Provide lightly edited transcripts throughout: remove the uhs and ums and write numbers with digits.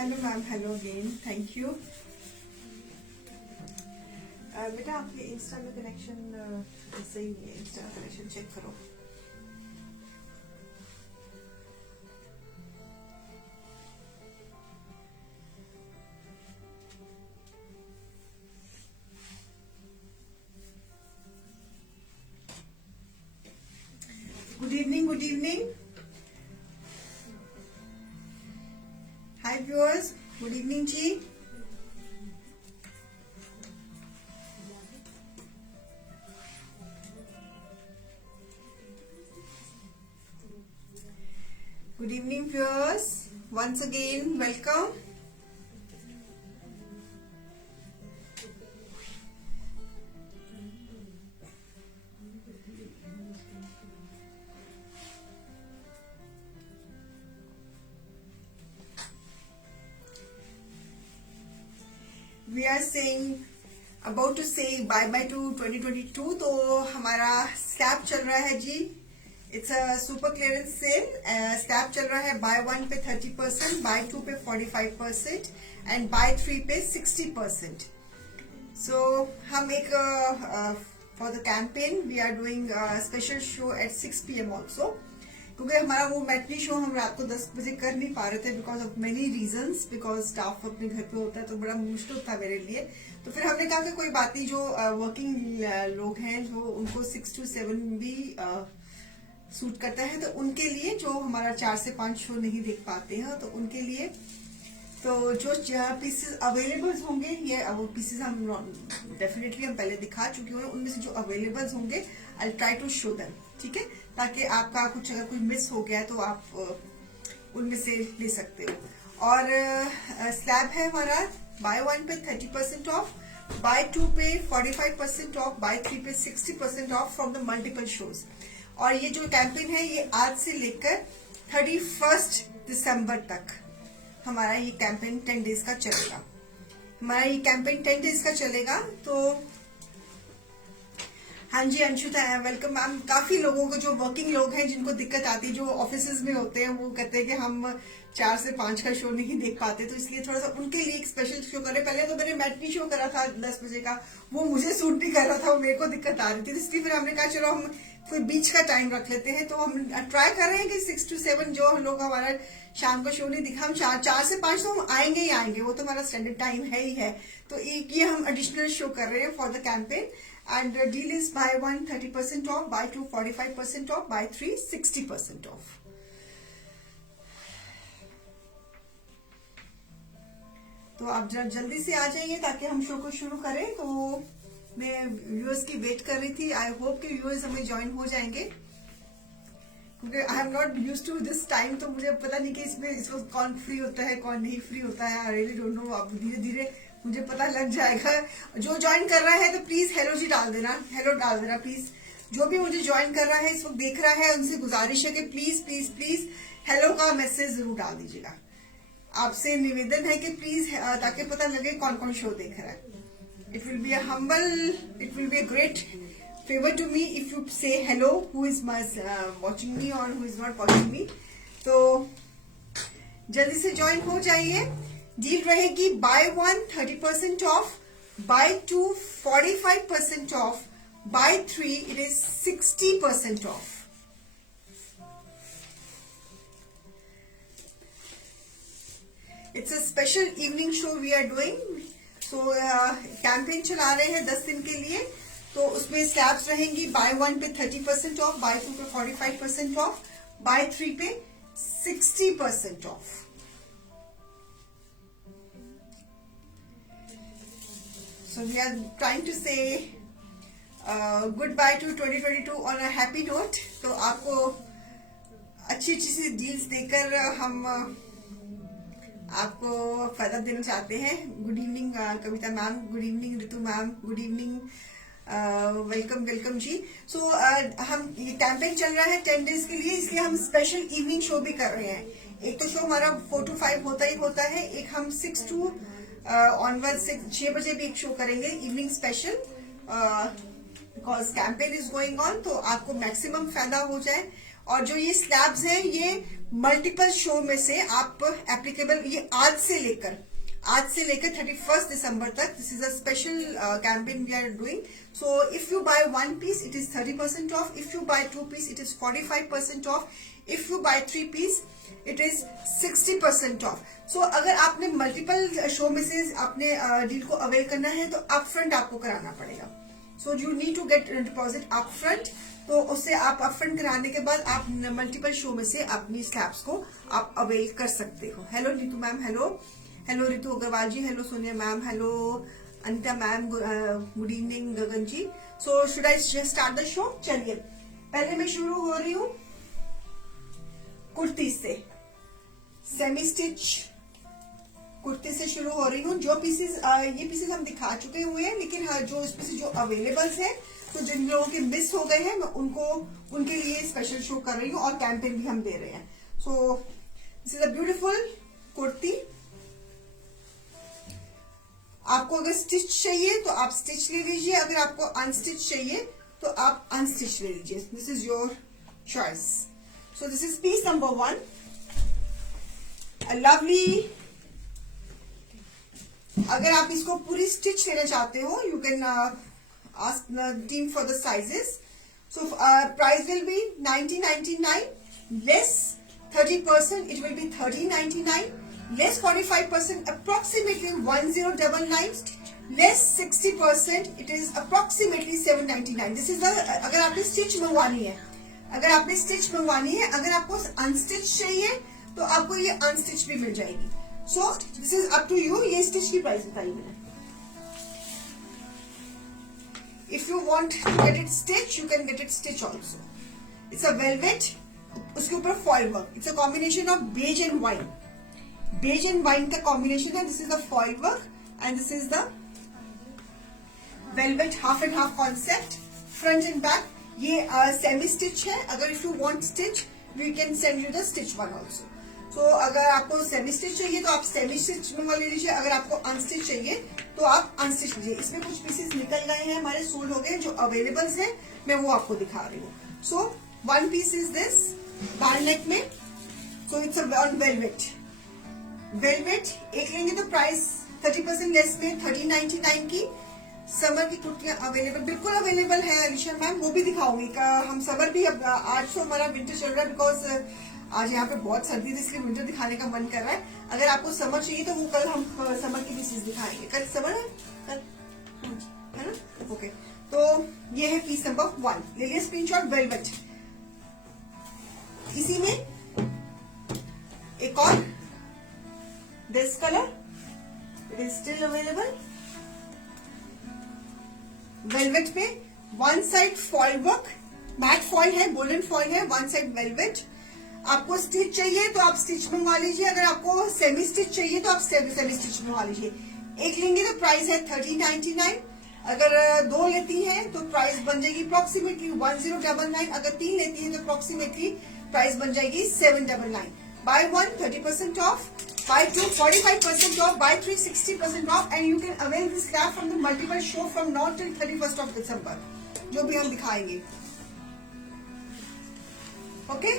Hello ma'am, hello again, thank you. बेटा आपके insta में कनेक्शन सही नहीं है, इंस्टा कनेक्शन चेक करो। Good evening, good evening. Hi viewers, good evening जी। Good evening viewers, once again welcome. We are saying about to say bye bye to 2022। तो हमारा स्लैब चल रहा है जी। It's a super clearance sale. Slab चल रहा है बाय 1 पे 30%, बाय 2 पे 45% एंड बाय 3 पे 60%। सो हम एक for the campaign we are doing special show at 6 PM also, क्योंकि हमारा वो मैटनी शो हम रात को 10 बजे कर नहीं पा रहे थे because of many reasons, because staff अपने घर पे होता है तो बड़ा मुश्किल था मेरे लिए। तो फिर हमने कहा कि कोई बात नहीं, जो वर्किंग लोग हैं जो उनको 6 to 7 भी सूट करता है, तो उनके लिए जो हमारा 4 से 5 शो नहीं देख पाते हैं तो उनके लिए तो जो पीसेस अवेलेबल होंगे, ये वो पीसेस हम डेफिनेटली हम पहले दिखा चुके हैं, उनमें से जो अवेलेबल होंगे I try to show them, ठीक है, ताकि आपका कुछ अगर कोई मिस हो गया तो आप उनमें से ले सकते हो। और स्लैब है हमारा बाय 1 पे 30% ऑफ, बाय 2 पे 45% ऑफ, बाय 3 पे 60% of from the multiple shows. और ये जो कैंपेन है ये आज से लेकर 31 दिसंबर तक हमारा ये कैंपेन 10 डेज का चलेगा। हमारा ये कैंपेन 10 डेज का चलेगा। तो हाँ जी अंशुता, वेलकम मैम। काफी लोगों को, जो वर्किंग लोग हैं जिनको दिक्कत आती है, जो ऑफिसेज में होते हैं, वो कहते हैं कि हम 4 से 5 का शो नहीं देख पाते, तो इसलिए थोड़ा सा उनके लिए एक स्पेशल शो करें। पहले तो मैंने मैटनी शो करा था 10 बजे का, वो मुझे सूट नहीं कर रहा था, मेरे को दिक्कत आ रही थी, इसलिए फिर हमने कहा चलो हम कोई बीच का टाइम रख लेते हैं। तो हम ट्राई कर रहे हैं कि 6 to 7 जो हम लोग हमारा शाम को शो नहीं दिखा, हम 4 से 5 तो हम आएंगे ही आएंगे, वो तो हमारा स्टैंडर्ड टाइम है ही है। तो एक ये हम एडिशनल शो कर रहे हैं for the campaign. And the deal is buy 1 30% off, buy 2 45% off, buy 3 60% off. तो आप जल्दी से आ जाइए ताकि हम शो को शुरू करें। तो मैं व्यूअर्स की वेट कर रही थी। आई होप कि व्यूअर्स हमें ज्वाइन हो जाएंगे, क्योंकि I am not used to this time, तो मुझे पता नहीं कि इसमें इस वक्त कौन फ्री होता है कौन नहीं फ्री होता है। I really don't know. अब धीरे धीरे मुझे पता लग जाएगा। जो ज्वाइन कर रहा है तो प्लीज हेलो जी डाल देना, हेलो डाल देना प्लीज। जो भी मुझे ज्वाइन कर रहा है, इस वक्त देख रहा है, उनसे गुजारिश है कि प्लीज प्लीज प्लीज हेलो का मैसेज जरूर डाल दीजिएगा। आपसे निवेदन है कि प्लीज, ताकि पता लगे कौन कौन शो देख रहा है। It will be it will be a great favour to me if you say hello who is watching me और who is not watching me. तो जल्दी से ज्वाइन हो जाइए। डील रहेगी buy 1 30% off, buy 2 45% off, buy 3 it is 60% off. It's a special evening show we are doing. So campaign चला रहे हैं 10 दिन के लिए। तो उसमें स्लैब्स रहेंगी बाय 1 पे 30% ऑफ, बाय 2 पे 45% ऑफ, बाय 3 पे 60% of. So we are trying to say goodbye to 2022 on a happy note। तो आपको अच्छी अच्छी सी डील्स देकर हम आपको फायदा देना चाहते हैं। Good evening Kavita ma'am, good evening Ritu ma'am, good evening, welcome welcome जी। सो हम ये कैंपेन चल रहा है 10 डेज के लिए, इसलिए हम स्पेशल इवनिंग शो भी कर रहे हैं। एक तो शो हमारा 4 to 5 होता ही होता है, एक हम 6 to ऑनवर्ड से 6 बजे भी एक शो करेंगे evening special, because campaign is going on, तो आपको मैक्सिमम फायदा हो जाए। और जो ये स्लैब्स हैं ये मल्टीपल शो में से आप एप्लीकेबल, ये आज से लेकर 31 दिसंबर तक, this is a special campaign we are doing. So if you buy 1 piece it is 30% off, if you buy 2 piece it is 45% off, if you buy 3 piece it is 60% off. So अगर आपने multiple show में से आपने deal को avail करना है तो upfront आपको कराना पड़ेगा। So you need to get deposit upfront, तो उससे आप अपफ्रंट कराने के बाद आप मल्टीपल शो में से अपनी स्लैब्स को आप अवेल कर सकते हो। Hello Neetu ma'am, hello Ritu Agarwal ji, hello Sonia ma'am, hello Anita ma'am, good evening Gagan ji. So should I start the show? चलिए पहले मैं शुरू हो रही हूँ कुर्ती से, सेमी स्टिच कुर्ती से शुरू हो रही हूँ। जो पीसेस ये पीसेस हम दिखा चुके हुए हैं, लेकिन हाँ जो पीसेस जो अवेलेबल है, तो जिन लोगों के मिस हो गए हैं मैं उनके लिए स्पेशल शो कर रही हूँ और कैंपेन भी हम दे रहे हैं। सो this is a beautiful kurti. आपको अगर स्टिच चाहिए तो आप स्टिच ले लीजिए, अगर आपको अनस्टिच चाहिए तो आप अनस्टिच ले लीजिए, this is your choice. So this is peace number 1, lovely. अगर आप इसको पूरी स्टिच लेना चाहते हो, you can ask the team for the sizes. So price will be 19.99, less 30% it will be 13.99, less 45% approximately 1099, less 60% it is approximately 799. This is the अगर आपने stitch मंगवानी है, अगर आपको अनस्टिच चाहिए तो आपको ये अनस्टिच भी मिल जाएगी। So this is up to you. ये स्टिच की प्राइस बताई मैंने। If you want to get it stitch, you can get it stitch also. It's a velvet. उसके ऊपर foil work. It's a combination of beige and wine. Beige and wine का combination है. This is the foil work and this is the velvet half and half concept. Front and back. ये semi stitch है. अगर if you want stitch, we can send you the stitch one also. So अगर आपको semi stitch चाहिए तो आप semi stitch मंगवा लीजिए, अगर आपको अनस्टिच चाहिए तो आप अनस्टिच लीजिए। इसमें कुछ पीसेस निकल गए हैं, हमारे सोल्ड हो गए, जो अवेलेबल है मैं वो आपको दिखा रही हूँ। So 1 piece is this back neck में। So it's on velvet. एक लेंगे तो प्राइस 30% लेस में 13.99 की। समर की कुर्तियां अवेलेबल, बिल्कुल अवेलेबल है अलीशा मैम, वो भी दिखाऊंगी। हम समर भी अब आज तो हमारा विंटर चल रहा है, बिकॉज आज यहाँ पे बहुत सर्दी है, इसलिए विंटर दिखाने का मन कर रहा है। अगर आपको समर चाहिए तो वो कल हम समर की पीसेस दिखाएंगे। कल समर है, कल है ना? ओके, तो ये है पीस नंबर 1, ले लिया स्क्रीनशॉट। वेलवेट, इसी में एक और this colour, it is still available. Velvet पे 1 side foil work, matte foil है, गोल्डन फॉइल है, 1 साइड वेलवेट। आपको स्टिच चाहिए तो आप स्टिच मंगवा लीजिए, अगर आपको सेमी स्टिच चाहिए तो आप सेमी स्टिच मंगवा लीजिए। एक लेंगे तो प्राइस है 13.99, अगर 2 लेती हैं तो प्राइस बन जाएगी अप्रोक्सीमेटली 1099, अगर 3 लेती हैं तो अप्रोक्सीमेटली प्राइस बन जाएगी 799। Buy 1 30% off, buy 2 45% off, buy 3 60% off, and you can avail this slab from the multiple show from now till 31st of December, जो भी हम दिखाएंगे। Okay,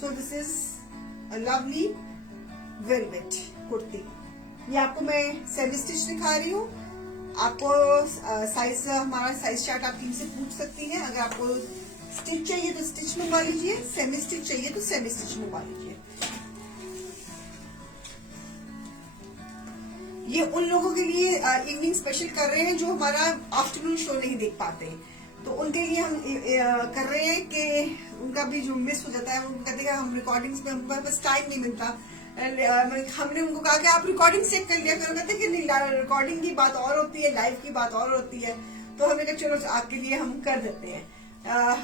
so this is a lovely velvet kurti. ये आपको मैं semi stitch दिखा रही हूँ। आपको साइज, हमारा साइज चार्ट आप टीम से पूछ सकती हैं। अगर आपको स्टिच चाहिए तो स्टिच मंगवा लीजिए, सेमी स्टिच चाहिए तो सेमी स्टिच मंगवा लीजिए। ये उन लोगों के लिए इवनिंग स्पेशल कर रहे हैं जो हमारा आफ्टरनून शो नहीं देख पाते, तो उनके लिए हम कर रहे हैं कि उनका भी जो मिस हो जाता है, वो कहते हैं हम रिकॉर्डिंग्स में हमारे पास टाइम नहीं मिलता। हमने उनको कहा कि आप रिकॉर्डिंग चेक कर लिया करो, कहते कि नहीं, रिकॉर्डिंग की बात और होती है, लाइव की बात और होती है। तो हमने कहा चलो आपके लिए हम कर देते हैं।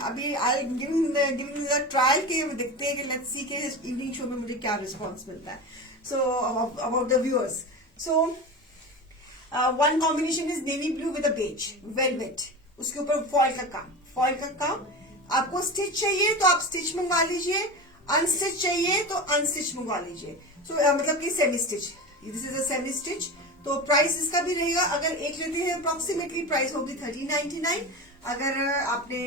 अभी आई गिविंग ट्रायल के देखते हैं कि लेट्स सी के इवनिंग शो में मुझे क्या रिस्पॉन्स मिलता है। So about the viewers, so one combination is navy blue with beige velvet, उसके ऊपर फॉइल का काम। आपको स्टिच चाहिए तो आप स्टिच मंगवा लीजिए, अनस्टिच चाहिए तो अनस्टिच मंगवा लीजिए। सो मतलब कि semi stitch, this is a semi stitch. तो प्राइस इसका भी रहेगा, अगर एक लेते हैं अप्रोक्सीमेटली प्राइस होगी 1399। अगर आपने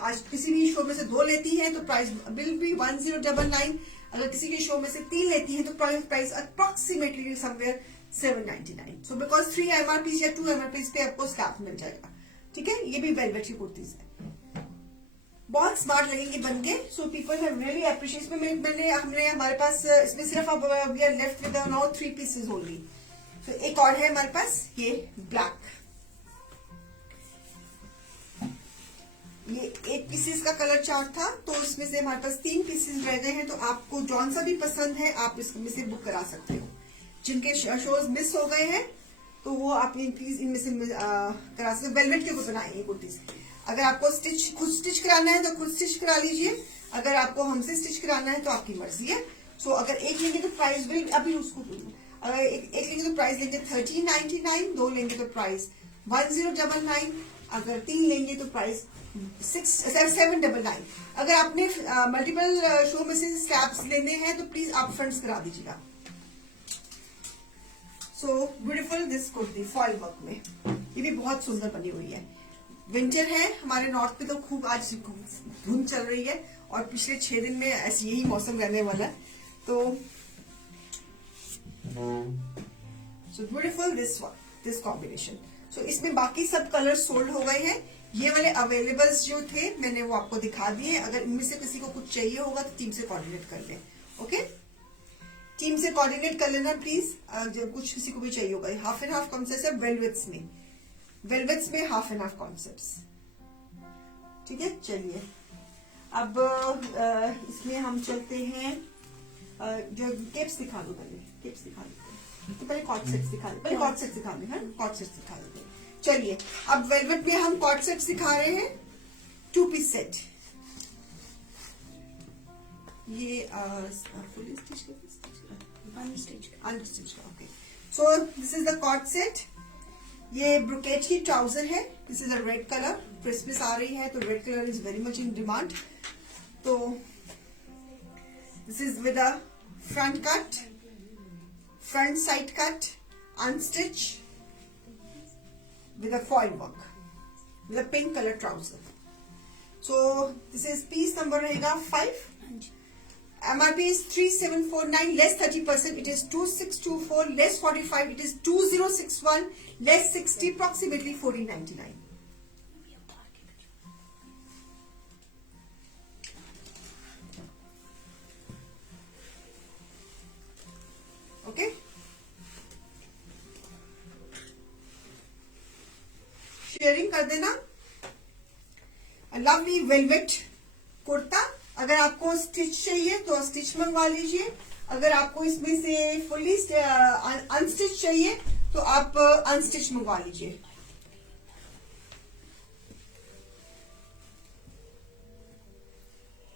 आज किसी भी शो में से 2 लेती हैं तो प्राइस विल बी 1099। अगर किसी के शो में से 3 लेती हैं तो price approximately somewhere 799। So because 3 MRPs या 2 MRPs पे आपको स्लैब मिल जाएगा। ठीक है, ये भी वेलवेट की कुर्तीज है, बहुत स्मार्ट लगेंगे बन के। So people have really appreciate. हमने हमारे पास इसमें सिर्फ अब we are left with now 3 pieces only. तो एक और है हमारे पास ये ब्लैक, ये 8 पीसेस का कलर चार्ट था, तो इसमें से हमारे पास 3 पीसेस रह गए हैं। तो आपको जौन सा भी पसंद है आप इसमें से बुक करा सकते हो। जिनके शोज मिस हो गए हैं तो वो आप प्लीज इनमें से करा सकते हो। वेलवेट के ऊपर बनाए ये कुर्तीज। अगर आपको खुद स्टिच कराना है तो खुद स्टिच करा लीजिए, अगर आपको हमसे स्टिच कराना है तो आपकी मर्जी है। सो अगर एक लेंगे तो प्राइस विल अभी उसको अगर एक लेंगे तो प्राइस लेंगे 1399, 2 लेंगे तो प्राइस 1099, अगर 3 लेंगे तो प्राइस 799। अगर आपने मल्टीपल शो में से स्लैब्स लेने हैं तो प्लीज आप फंड्स करा दीजिएगा। सो beautiful this kurti foil work में, ये भी बहुत सुंदर बनी हुई है। विंटर है हमारे नॉर्थ में तो खूब आज धुंध चल रही है और पिछले 6 दिन में ऐसे यही मौसम रहने वाला है। तो सो ब्यूटीफुल दिस कॉम्बिनेशन। सो इसमें बाकी सब कलर सोल्ड हो गए हैं। ये वाले अवेलेबल्स जो थे मैंने वो आपको दिखा दिए। अगर इनमें से किसी को कुछ चाहिए होगा तो टीम से कोऑर्डिनेट कर लें। ओके, टीम से कोऑर्डिनेट कर लेना प्लीज। जब कुछ किसी को भी चाहिए होगा, हाफ एंड हाफ कॉन्सेप्ट है वेलवेट्स में हाफ एंड हाफ कॉन्सेप्ट्स। ठीक है, चलिए अब इसमें हम चलते हैं। जो केप्स दिखा दो, पहले केप्स दिखा देते हैं, तो पहले कॉट सेट्स दिखा दे, पहले कॉट सेट्स दिखा दे, हाँ कॉट सेट्स दिखा देते हैं। चलिए अब वेलवेट में हम कॉट सेट्स दिखा रहे हैं, 2 पीस सेट। ये फुल स्टिच अनस्टिच का। Okay, so this is the coat set. ये ब्रोकेट की ट्राउजर है, this is a red colour. Christmas आ रही है तो red colour is very much in demand. तो this is with a front cut, front side cut, unstitch with a foil work with a pink color trouser. So this is piece number रहेगा 5. MRP is 3749, less 30%, it is 2624, less 45, it is 2061, less 60, approximately 1499. Okay. Sharing कर देना। Lovely velvet kurta. अगर आपको stitch चाहिए तो stitch मंगवा लीजिए, अगर आपको इसमें से फुली अनस्टिच चाहिए तो आप अनस्टिच मंगवा लीजिए।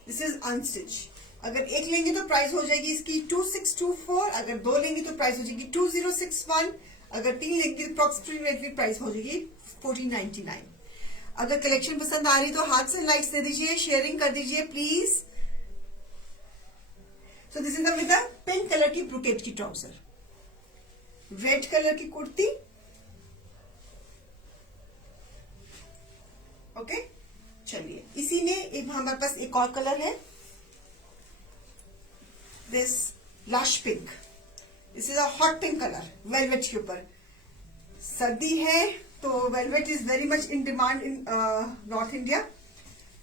This is unstitch. अगर एक लेंगे तो प्राइस हो जाएगी इसकी 2624, अगर 2 लेंगे तो प्राइस हो जाएगी 2061, अगर 3 लेंगे तो अप्रोक्सीमेटली प्राइस हो जाएगी 1499। अगर कलेक्शन पसंद आ रही तो हाथ से लाइक्स दे दीजिए, शेयरिंग कर दीजिए please. So this is with pink colour की ब्रोकेट की ट्राउजर, रेड कलर की कुर्ती। ओके, चलिए इसी में एक हमारे पास एक और कलर है, this lush pink. This is a hot pink colour velvet के ऊपर। सर्दी है तो velvet is very much in demand in north India.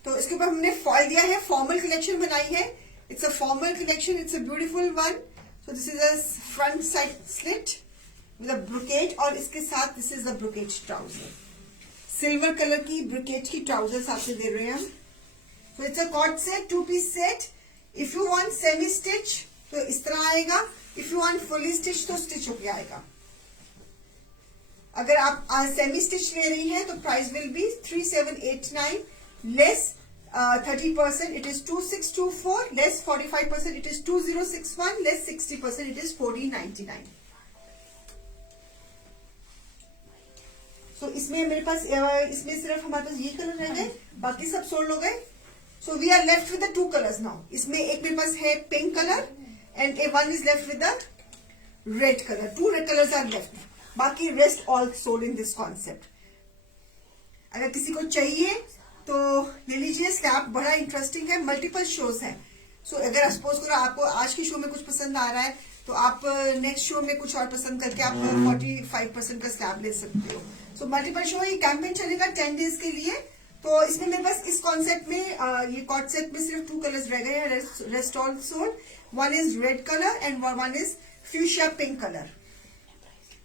तो इसके ऊपर हमने फॉल दिया है, फॉर्मल कलेक्शन बनाई है। It's a formal collection, it's a beautiful one. So this is a front side slit with a brocade, और इसके साथ this is the brocade trouser. Silver colour की ब्रोकेट की ट्राउजर्स आपसे दे रहे हैं हम। So it's a cot set, 2 piece set. If you want semi stitch तो इस तरह आएगा, if you want fully stitch तो स्टिच होके आएगा। अगर आप सेमी स्टिच ले रही हैं तो price will be 3789, less 30% it is 2624, less 45% it is 2061, less 60% it is 1499। सो इसमें मेरे पास इसमें सिर्फ हमारे पास ये कलर रह गए, बाकी सब सोल्ड हो गए। So we are left with the 2 colours now. इसमें एक मेरे पास है pink colour and one is left with the red colour. 2 red colours are left. बाकी rest all sold in this concept. अगर किसी को चाहिए तो ले लीजिए। स्लैब बड़ा इंटरेस्टिंग है, मल्टीपल शोज है। सो अगर सपोज करो आपको आज के शो में कुछ पसंद आ रहा है तो आप नेक्स्ट शो में कुछ और पसंद करके आप 45% का स्लैब ले सकते हो। सो मल्टीपल शो, ये कैंपेन चलेगा 10 डेज के लिए। तो इसमें मेरे पास इस कॉन्सेप्ट में ये कॉन्सेप्ट में सिर्फ 2 कलर्स रह गए हैं, rest all sold. One is red colour and one is fuchsia pink colour.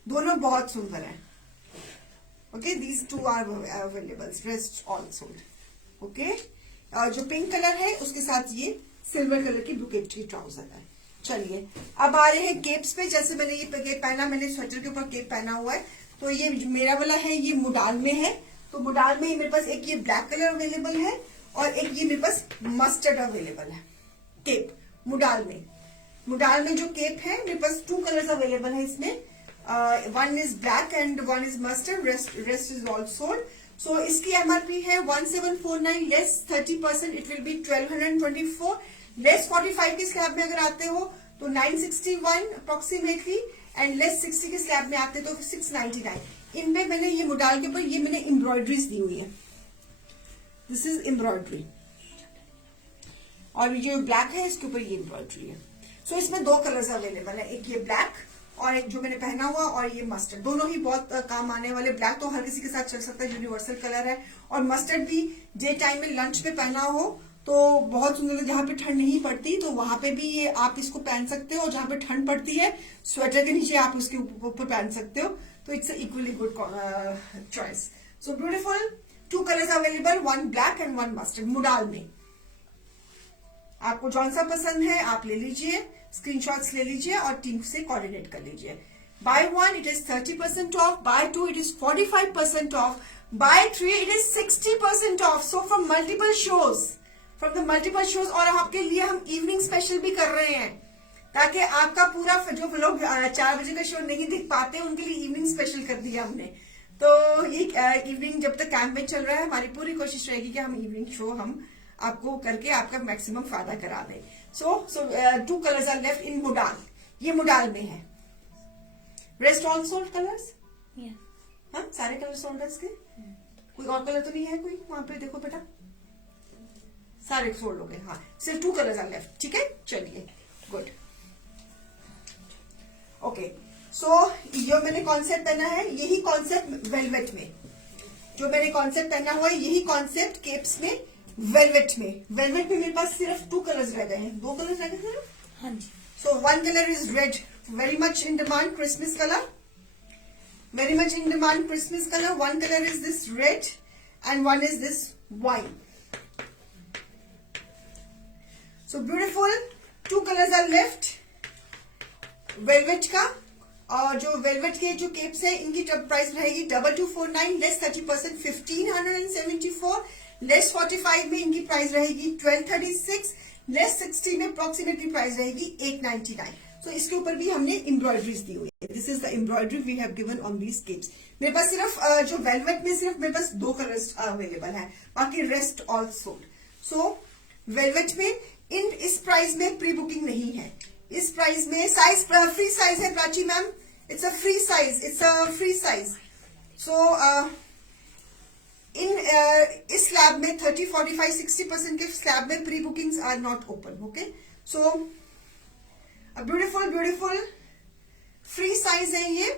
दोनों बहुत सुंदर है। Okay, these 2 are available, rest all sold. Okay, जो पिंक कलर है उसके साथ ये सिल्वर कलर की ब्रुकेट की ट्राउजर है। चलिए अब आ रहे हैं केप्स पे। जैसे मैंने ये केप पहना, मैंने स्वेटर के ऊपर केप पहना हुआ है। तो ये मेरा वाला है, ये मुडाल में है। तो मुडाल में मेरे पास एक ये ब्लैक कलर अवेलेबल है और एक ये मेरे पास मस्टर्ड अवेलेबल है केप मुडाल में। मुडाल में जो केप है मेरे पास 2 कलर्स अवेलेबल है इसमें। One is black and one is mustard, rest is all sold. So इसकी एमआरपी है 1749, less 30%, it will be 1224। Less 45 के स्लैब में अगर आते हो तो 961 अप्रोक्सीमेटली, एंड लेस 60 के स्लैब में आते तो 699। इनमें मैंने ये मुडाल के ऊपर ये मैंने एम्ब्रॉयडरीज दी हुई है। दिस इज एम्ब्रॉयडरी, और ये ब्लैक है इसके ऊपर ये एम्ब्रॉयडरी है। सो इसमें 2 कलर्स अवेलेबल है, एक ये ब्लैक और एक जो मैंने पहना हुआ, और ये मस्टर्ड। दोनों ही बहुत काम आने वाले। ब्लैक तो हर किसी के साथ चल सकता है, यूनिवर्सल कलर है। और मस्टर्ड भी डे टाइम में लंच पे पहना हो तो बहुत सुंदर है। जहां पे ठंड नहीं पड़ती तो वहां पे भी ये आप इसको पहन सकते हो, और जहां पे ठंड पड़ती है स्वेटर के नीचे आप उसके ऊपर पहन सकते हो। तो it's equally good choice. So beautiful, 2 colours available, one black and one mustard मुडाल में। आपको जौन सा पसंद है आप ले लीजिए, स्क्रीनशॉट्स ले लीजिए और टीम से कोऑर्डिनेट कर लीजिए। Buy 1 it is 30% off, buy 2 it is 45% off, buy 3 it is 60% off. So from multiple shows, from the multiple shows. और आपके लिए हम इवनिंग स्पेशल भी कर रहे हैं, ताकि आपका पूरा जो लोग 4 बजे का शो नहीं देख पाते उनके लिए इवनिंग स्पेशल कर दिया हमने। तो ये इवनिंग जब तक कैंपेन चल रहा है हमारी पूरी कोशिश रहेगी कि हम इवनिंग शो हम आपको करके आपका मैक्सिमम फायदा करा दें। So 2 colours are left in modal. ये मुडाल में है। रेस्ट ऑल सोल्ड कलर्स, हाँ सारे कलर सोल्ड है इसके। कोई और कलर तो नहीं है कोई वहां पे? देखो बेटा सारे सोल्ड हो गए। हाँ, सिर्फ 2 कलर्स आर लेफ्ट। ठीक है, चलिए गुड। ओके, सो ये मैंने कॉन्सेप्ट पहना है, यही कॉन्सेप्ट वेलवेट में। जो मैंने कॉन्सेप्ट पहना हुआ है यही कॉन्सेप्ट केप्स में, वेलवेट में। वेलवेट में मेरे पास सिर्फ 2 कलर्स रह गए हैं। 2 कलर्स रह गए हैं। हाँ जी। So one colour is red, very much in demand, Christmas colour, very much in demand Christmas color. One color is this red and one is this wine. So beautiful, 2 colors are left velvet का। और जो velvet के जो keeps है इनकी price रहेगी 2249, less 30% 1574, less 45 में इनकी प्राइस रहेगी 1236, लेस 60 में अप्रोक्सीमेटली प्राइस रहेगी 899। तो इसके ऊपर भी हमने एम्ब्रॉयडरीज दी हुई है। This is the embroidery we have given on these capes. मेरे पास सिर्फ जो वेलवेट में सिर्फ मेरे पास 2 कलर्स अवेलेबल है, बाकी रेस्ट ऑल सोल्ड। सो वेलवेट में इस प्राइस में प्री बुकिंग नहीं है। इस प्राइस में साइज फ्री साइज है Prachi ma'am, it's a free size, it's a free size. So इस स्लैब में 30, 45, 60% के स्लैब में pre bookings are not open. Okay, so beautiful beautiful free size है ये।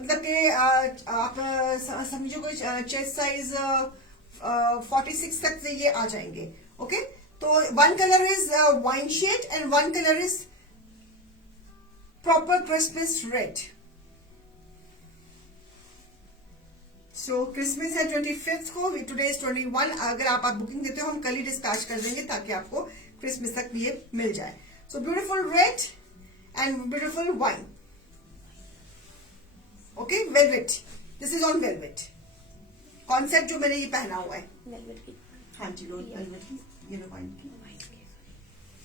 मतलब कि आप समझो कोई चेस्ट साइज 46 तक से ये आ जाएंगे। ओके, तो one colour is wine shade and one colour is proper Christmas red. So Christmas है 25 को, टुडे इज 21। अगर आप बुकिंग देते हो हम कल ही डिस्पैच कर देंगे ताकि आपको क्रिसमस तक ये मिल जाए। So beautiful red and beautiful wine. Okay, velvet. This is on velvet. Concept जो मैंने ये पहना हुआ है velvet की। हाँ जी, velvet की, ये लो wine की।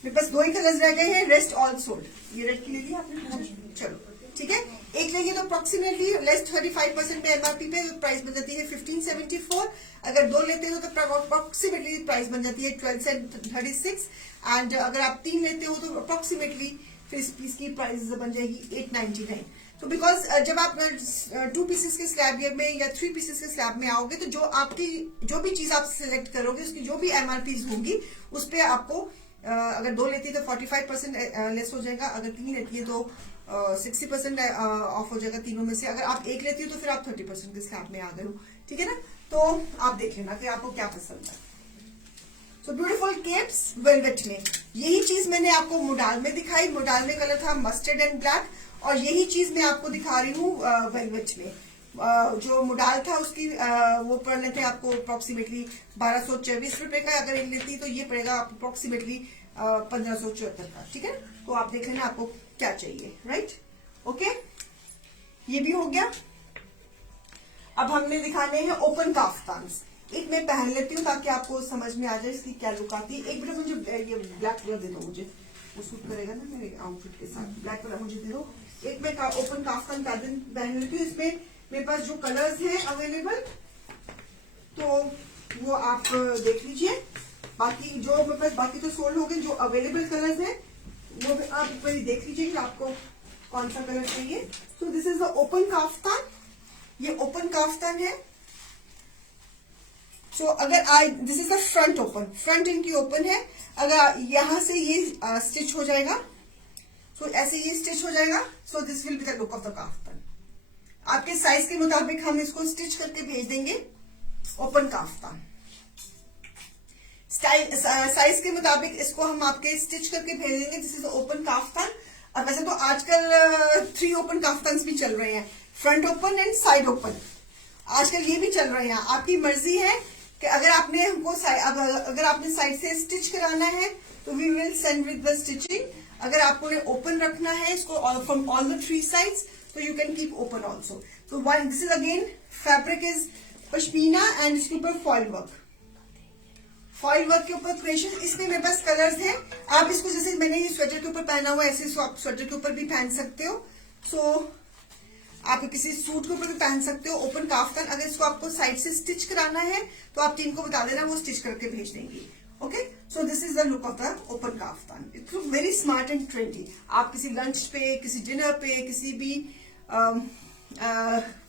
मेरे पास 2 ही कलर्स रह गए हैं, रेस्ट ऑल सोल्ड। ये रेड की ले लिया आपने? चलो ठीक है, एक लेंगे तो अप्रोक्सीमेटली लेस 35% पे एमआरपी पे प्राइस बन जाती है 1574। अगर 2 लेते हो तो अप्रोक्सीमेटली प्राइस बन जाती है 1236। एंड अगर आप 3 लेते हो तो अप्रोक्सीमेटली फिर इस पीस की प्राइस बन जाएगी 899। तो बिकॉज जब आप 2 पीसेस के स्लैब में या 3 पीसेस के स्लैब में आओगे तो जो भी चीज आप सिलेक्ट करोगे उसकी जो भी एमआरपी होंगी उस पर आपको अगर 2 लेती है तो 45% लेस हो जाएगा, अगर 3 लेती है तो 60% ऑफ हो जाएगा तीनों में से, अगर आप 1 लेती हो तो फिर आप 30% के स्लैब में आ गए हो, ठीक है ना। तो आप देख लेना कि आपको क्या पसंद है। सो ब्यूटीफुल केप्स वेलवेट में, यही चीज मैंने आपको मोडाल में दिखाई, मोडाल में कलर था मस्टर्ड एंड ब्लैक, और यही चीज मैं आपको दिखा रही हूँ वेलवेट में। जो मोडाल था उसकी वो पड़ लेते हैं आपको अप्रोक्सीमेटली 1224 रुपए का, अगर एक लेती तो ये पड़ेगा आपको अप्रोक्सीमेटली 1574 का, ठीक है। तो आप देख लेना आपको क्या चाहिए, राइट, ओके। ये भी हो गया। अब हमने दिखाने हैं ओपन काफ्तान्स। एक मैं पहन लेती हूँ ताकि आपको समझ में आ जाए इसकी क्या लुक आती है। एक मिनट मुझे ये ब्लैक कलर दे दो, मुझे वो सूट करेगा ना मेरे आउटफिट के साथ, ब्लैक कलर मुझे दे दो। एक मैं ओपन काफ्तान पहन लेती हूँ, इसमें मेरे पास जो कलर्स हैं अवेलेबल तो वो आप देख लीजिए। बाकी जो मेरे पास बाकी तो सोल्ड हो गए, जो अवेलेबल कलर्स हैं वो आप एक बार देख लीजिए कि आपको कौन सा कलर चाहिए। सो this is the open kaftan, ये ओपन काफ्तान है। सो अगर this is the front open, front इनकी ओपन है। अगर यहां से ये स्टिच हो जाएगा, सो ऐसे ये स्टिच हो जाएगा। So this will be the look of the kaftan. आपके साइज के मुताबिक हम इसको स्टिच करके भेज देंगे। ओपन काफ्तान साइज के मुताबिक इसको हम आपके स्टिच करके भेज देंगे। This is open kaftan. और वैसे तो आजकल 3 ओपन काफ्तान भी चल रहे हैं, front open and side open, आजकल ये भी चल रहे हैं। आपकी मर्जी है कि अगर आपने हमको अगर आपने साइड से स्टिच कराना है तो we will send with the stitching. अगर आपको ओपन रखना है इसको फ्रॉम ऑल द 3 साइड्स तो you can keep open also. तो this is again fabric is pashmina and इसके ऊपर फॉइल वर्क के ऊपर क्रिएशन। इसमें मेरे पास कलर्स हैं। आप इसको जैसे मैंने ये स्वेटर के ऊपर पहना हुआ है ऐसे आप स्वेटर के ऊपर भी पहन सकते हो। सो आप किसी सूट के ऊपर भी पहन सकते हो ओपन काफ्तान। अगर इसको आपको साइड से स्टिच कराना है तो आप टीम को बता देना, वो स्टिच करके भेज देंगी, okay. So this is the look of the open kaftan. It look very smart and trendy. आप किसी लंच पे, किसी डिनर पे, किसी भी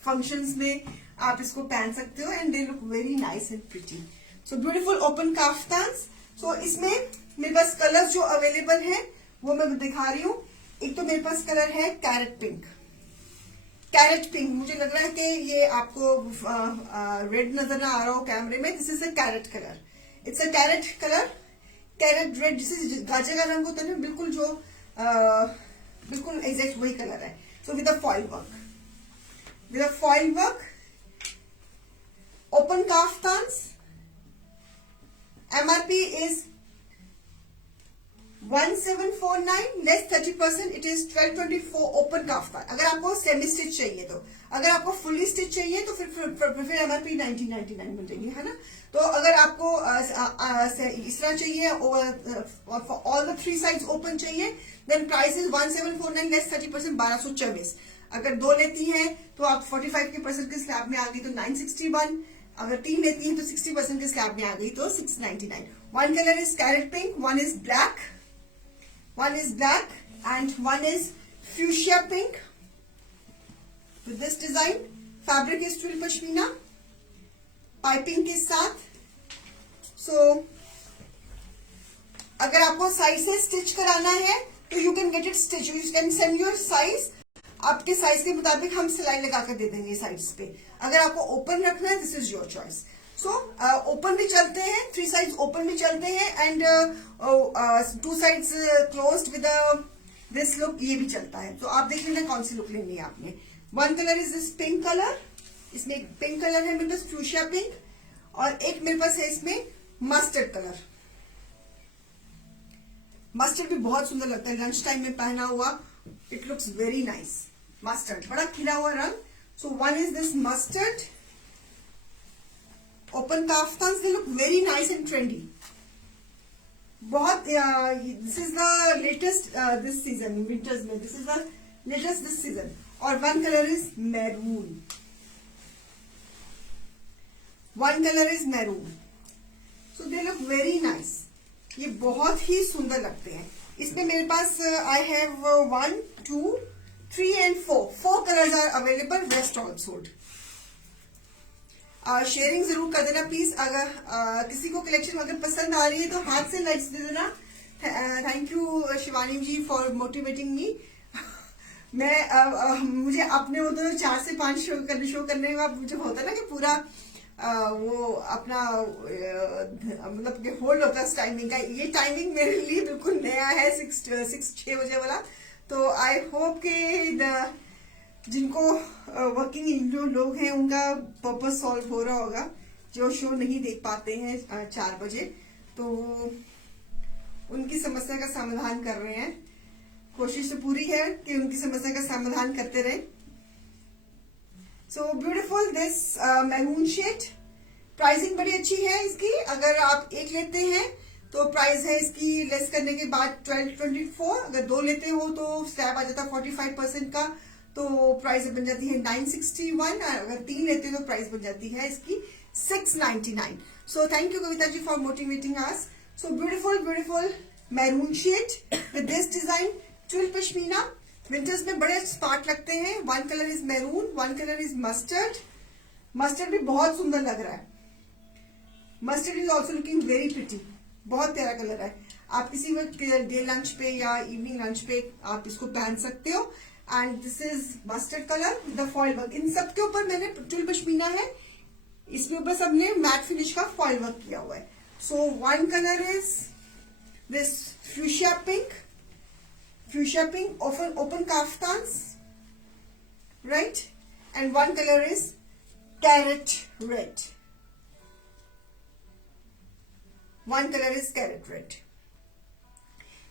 फंक्शंस में आप इसको पहन सकते हो and they look very nice and pretty. So beautiful open kaftans. So इसमें मेरे पास कलर्स जो अवेलेबल है वो मैं दिखा रही हूँ। एक तो मेरे पास कलर है कैरेट पिंक। कैरेट पिंक मुझे लग रहा है कि ये आपको रेड नजर ना आ रहा हो कैमरे में। This is a carrot colour, it's a carrot colour, carrot red, जिसे गाजर का रंग होता है ना, बिल्कुल जो बिल्कुल एग्जैक्ट वही कलर है। So with a foil work, open kaftans, MRP is 1749 less 30%, it is 1224 open kaftan. अगर आपको सेमी स्टिच चाहिए तो, अगर आपको फुल्ली स्टिच चाहिए तो फिर MRP 1999 मिल जाएगी, है ना। तो अगर आपको इस तरह चाहिए for all the 3 sides open चाहिए देन प्राइस इज 1749 लेस 30% 1224। अगर 2 लेती हैं तो आप 45% के स्लैब में आ गई तो 961। अगर 3 लेती हैं तो 60% के स्लैब में आ गई तो 699। One colour is carrot pink, one is black and one is fuchsia pink with this design. Fabric is twill pashmina piping के साथ। सो अगर आपको साइज से स्टिच कराना है तो you can get it stitch, you can send your size, आपके size के मुताबिक हम सिलाई लगा कर दे देंगे साइड्स पे। अगर आपको ओपन रखना है this is your choice. So open भी चलते हैं, 3 साइड्स ओपन भी चलते हैं and 2 sides closed with this look, ये भी चलता है। तो आप देख लेना कौन सी लुक लेनी है आपने। One colour is this pink colour, इसमें एक पिंक कलर है मेरे पास फ्यूशिया पिंक, और एक मेरे पास है इसमें मस्टर्ड कलर। मस्टर्ड भी बहुत सुंदर लगता है लंच टाइम में पहना हुआ, it looks very nice. Mustard बड़ा खिला हुआ रंग। So one is this mustard open kaftans, they look very nice and trendy. बहुत this is the latest this season, winters में this is the latest this season. और one colour is maroon, so they look very nice. ये बहुत ही सुंदर लगते हैं। इसमें मेरे पास I have 1 2 3 and 4 colors are available. Rest all sold. Sharing जरूर कर देना प्लीज. अगर किसी को कलेक्शन अगर पसंद आ रही है तो हाथ से लाइक्स दे देना. Thank you Shivani ji for motivating me. मैं मुझे अपने वो तो 4 से 5 शो करने का मुझे होता है ना कि पूरा वो अपना मतलब कि होल्ड होता है टाइमिंग का. ये टाइमिंग मेरे लिए बिल्कुल नया है, 6 बजे वाला. तो आई होप कि जिनको वर्किंग जो लोग हैं उनका पर्पस सॉल्व हो रहा होगा, जो शो नहीं देख पाते हैं 4 बजे, तो उनकी समस्या का समाधान कर रहे हैं. कोशिश तो पूरी है कि उनकी समस्या का समाधान करते रहे. So beautiful this maroon shade. Pricing बड़ी अच्छी है इसकी. अगर आप एक लेते हैं तो प्राइस है इसकी लेस करने के बाद 1224. अगर 2 लेते हो तो स्लैब आ जाता है 45% का, तो प्राइस बन जाती है 961. अगर 3 लेते हो तो प्राइस बन जाती है इसकी 699. So thank you Kavita ji for motivating us. So beautiful maroon shade with this design. Twill pashmina winters में बड़े स्मार्ट लगते हैं. 1 colour is maroon, 1 colour is mustard. Mustard भी बहुत सुंदर लग रहा है. Mustard is also looking very pretty. बहुत प्यारा कलर है. आप किसी वक्त डे लंच पे या इवनिंग लंच पे आप इसको पहन सकते हो. And this is mustard colour with the foil work. इन सब के ऊपर मैंने ट्विल पश्मीना है, इसके ऊपर सबने मैट फिनिश का फॉइल वर्क किया हुआ है. सो 1 colour is this fuchsia pink. Fuchsia pink, open kaftans, right? And 1 color is carrot red. 1 color is carrot red.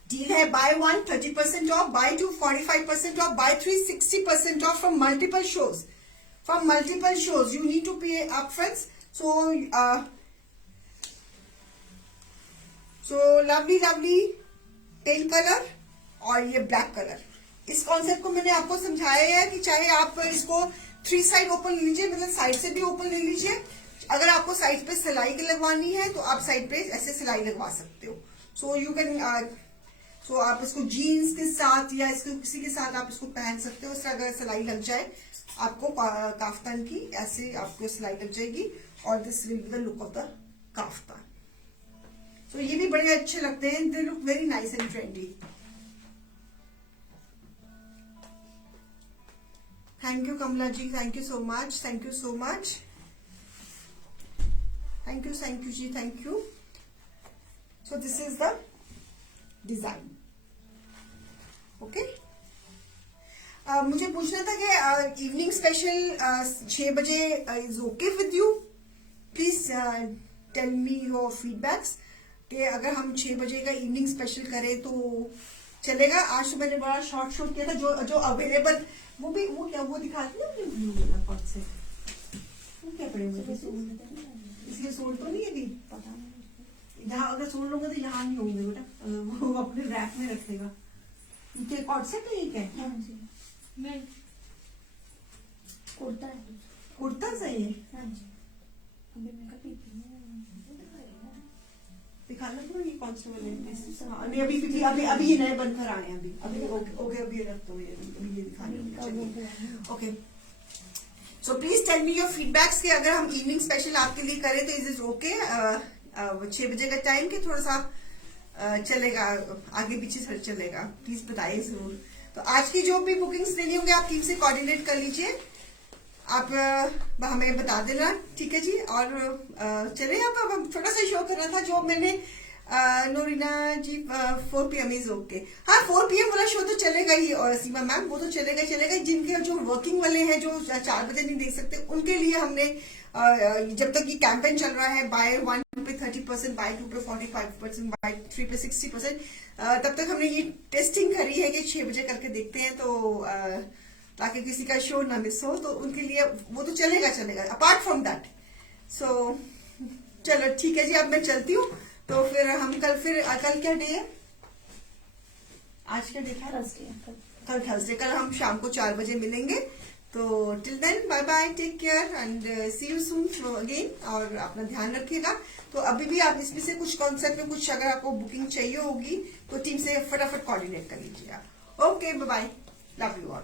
Deal है buy 1 30% off, buy 2 45% off, buy 3 60% off from multiple shows. From multiple shows, you need to pay upfronts. So lovely pink color और ये black colour. इस concept को मैंने आपको समझाया है कि चाहे आप इसको 3 साइड ओपन ले लीजिए, मतलब साइड से भी ओपन ले लीजिए. अगर आपको साइड पे सिलाई लगवानी है तो आप साइड पे ऐसे सिलाई लगवा सकते हो. सो यू कैन आप इसको जीन्स के साथ या इसको किसी के साथ आप इसको पहन सकते हो. इससे अगर सिलाई लग जाए आपको काफ्तान की, ऐसे आपको सिलाई लग जाएगी और this will be the look of the kaftan. सो ये भी बड़े अच्छे लगते हैं. They look very nice and trendy. Thank you Kamla ji, thank you so much, thank you so much, thank you ji, thank you. So this is the design. Okay. मुझे पूछना था कि इवनिंग स्पेशल 6 बजे is okay with you. Please tell me your feedbacks कि अगर हम 6 बजे का इवनिंग स्पेशल करें तो चलेगा. आज तो मैंने बड़ा शॉर्ट शूट किया था. जो अवेलेबल वो दिखाती है अपने ब्लू वाला पॉट से. वो क्या पड़े हुए इसलिए सोल तो नहीं है अभी. जहाँ अगर सोल लोगे तो यहाँ नहीं होंगे बेटा, वो अपने रैक में रखेगा. ये कॉट से तो ये क्या है? कुर्ता सही है. दिखाना तो ये कौन से वाले नहीं अभी ये नए बनकर आए हैं. अभी ओके अभी रख दो. अभी ये दिखाने. Okay. So please tell me your feedbacks कि अगर हम इवनिंग स्पेशल आपके लिए करें तो इज इट ओके. 6 बजे का टाइम कि थोड़ा सा चलेगा, आगे पीछे चलेगा, प्लीज बताइए जरूर. तो आज की जो भी बुकिंग्स लेनी होंगी आप टीम से कोऑर्डिनेट कर लीजिए. आप हमें बता देना. ठीक है जी. और चले आप छोटा सा शो करना था जो मैंने नोरीना जी 4 PM इज ओके. हाँ 4 PM वाला शो तो चलेगा ही. और सीमा मैम वो तो चलेगा. जिनके जो वर्किंग वाले हैं जो 4 बजे नहीं देख सकते उनके लिए हमने जब तक ये कैंपेन चल रहा है बाय 1 पे 30%, बाय 2 पे 45%, बाय 3 पे 60%, तब तक हमने ये टेस्टिंग करी है कि 6 बजे करके देखते हैं तो ताकि किसी का शो ना मिस हो. तो उनके लिए वो तो चलेगा अपार्ट फ्रॉम दैट. सो चलो ठीक है जी. अब मैं चलती हूँ. तो फिर हम कल क्या डे है? आज क्या देखा? कल थर्सडे. कल हम शाम को 4 बजे मिलेंगे. तो till then bye bye, take care and see you soon again. और अपना ध्यान रखिएगा. तो अभी भी आप इसमें से कुछ कॉन्सेप्ट में कुछ अगर आपको बुकिंग चाहिए होगी तो टीम से फटाफट कोऑर्डिनेट कर लीजिएगा. Okay bye bye. Love you all.